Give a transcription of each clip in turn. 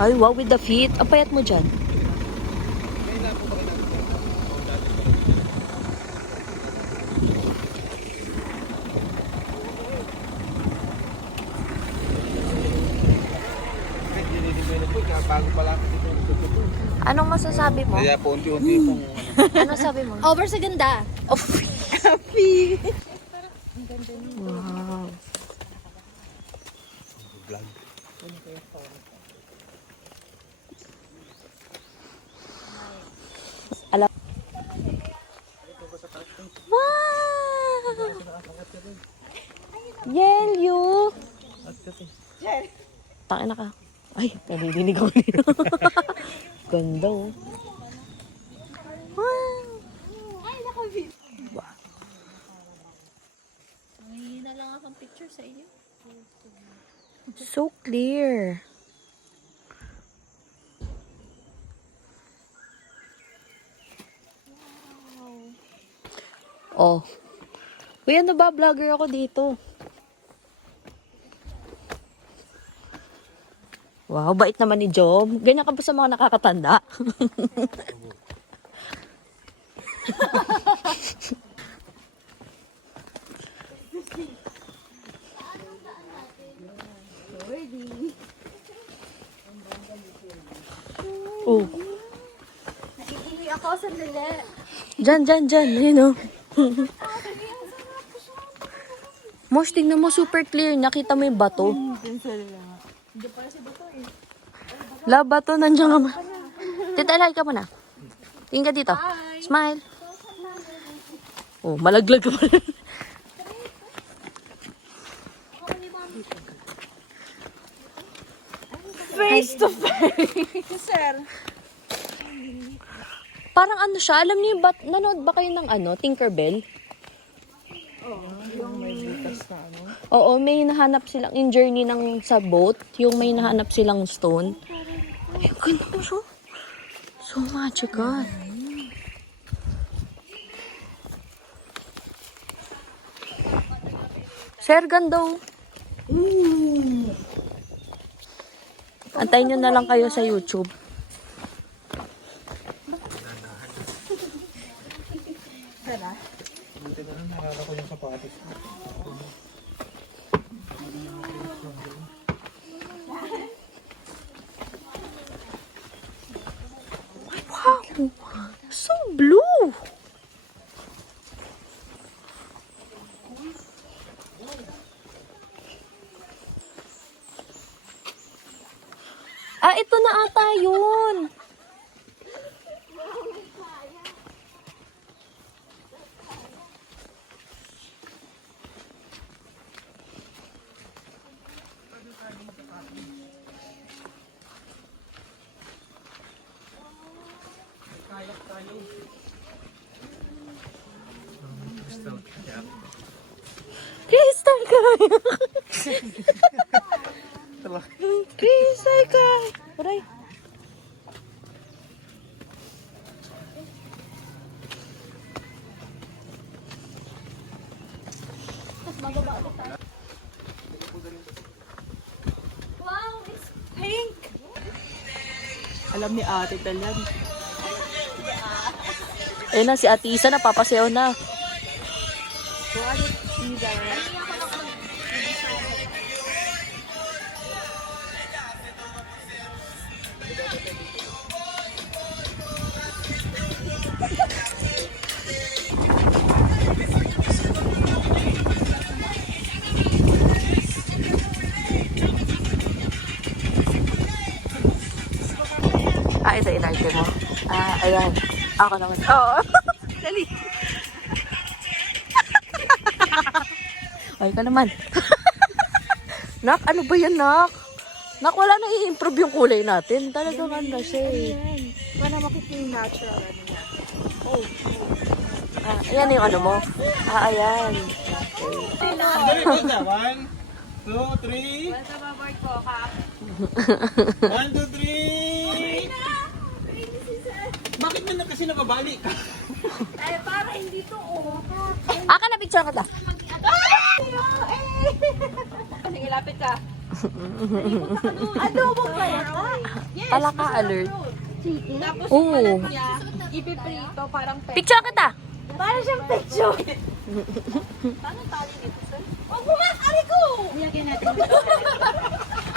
Ay, wow, with the feet. Ang payat mo dyan. Bago pa lang ito. Anong masasabi mo? Kaya po unti-unti pong Ano sabi mo? Over sa ganda. Oh, happy! Wow. vlog. Alam. Wow! Yelyo! Takin na ka. Ay, nadidinig ako nito. Ganda oh. Ay, nakabit. May na lang akong picture sa inyo. So clear. Oh. Uy, ano ba? Vlogger ako dito. Wow, bait naman ni Jom. Ganyan ka ba sa mga nakakatanda? Oh. Nakikili ako sa lele. Diyan. Ayun oh. Mosh, tingnan mo, super clear. Nakita mo yung bato. La, bato, nandiyan ka ma. Tita, like ka muna. Tingin ka dito. Smile. Oh, malaglag ka pala. Face to face, sir. Parang ano siya, alam niyo yung nanood ba kayo ng ano, Tinkerbell? Oo, may hinahanap silang, in journey ng sa boat, yung may hinahanap silang stone. Ay, ganda mo siya. So magical. Sir, ganda oh. Antayin nyo na lang kayo sa YouTube. Buti na lang nakaka ko yung sapatos. Wow! So blue! Ah, ito na ata yun. Crystal kayo. Crystal kayo. Aray. Wow, it's pink. Alam ni Ate Talyan. Ayun na, si Ate Isa na, papasayaw na. Ah, ito inarte mo. Ah, ayan. Ako naman. Oo. Dali. Ay ka naman. Nak, ano ba yan, Nak? Nak, wala na i-improve yung kulay natin. Talagang ano siya eh. Para makita yung natural. Oh. Ah, ayan yung ano mo. Ah, ayan. Dali ko na. 1, 2, 3. Basta babard ko, ka. 1, 2, 3. Bakit mo na kasi nababali ka? Ay, para hindi to, oh. Ah, ka na picture ka ta. Sige, lapit ka. Adobong palaka. Palaka alert. Tapos Oo. niya, ipiprito parang Picture kita! Parang siyang picture. Paano tali nito, sir? Oh, bumakari ko! Nilagyan natin.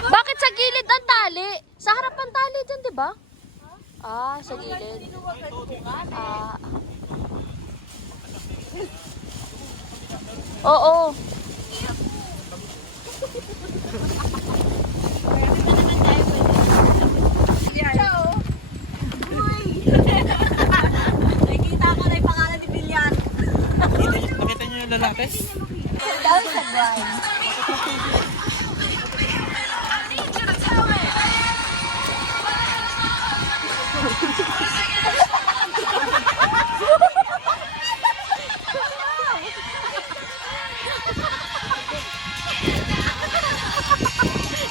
Bakit sa gilid ang tali? Sa harap ang tali dyan, di ba? Ah, sa gilid. Ah. Oo. Nakikita ko na yung pangalan ni Bilyan. Nakita niyo yung lalaki? Down sa ground.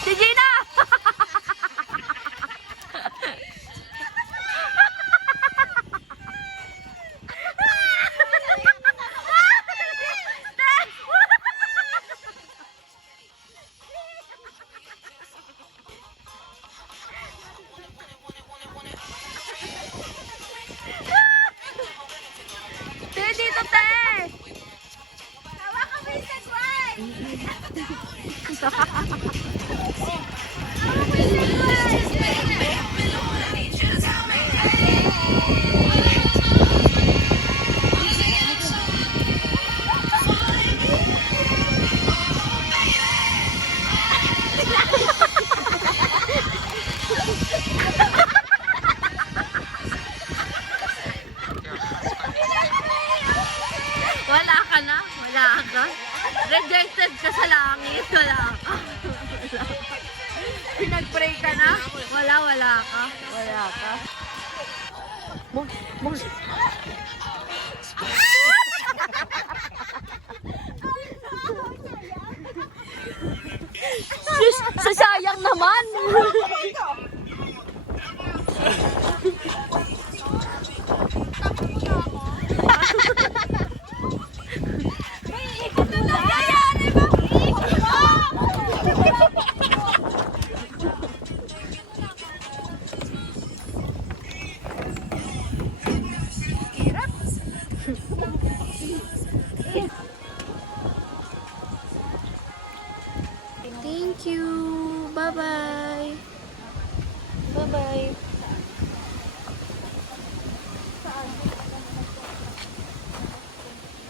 Si Gina! Te, dito, te! Tawa ka, Vincent, why? Wala ka na? Wala ka? Rejected ka sa langit? Wala ka? Pinag-pray ka na? Wala ka? Wala ka? Sus, sasayang naman! Thank you. Bye-bye. Bye-bye.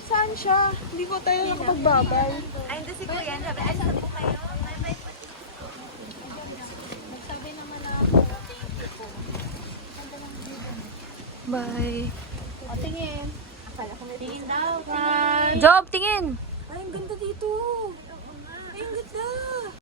Saan siya? Hindi ko tayo nakapagbabay. Ay, hindi si Kuya. Sabi, ay, saan po kayo? Bye. O, tingin. Tingin daw. Job, tingin!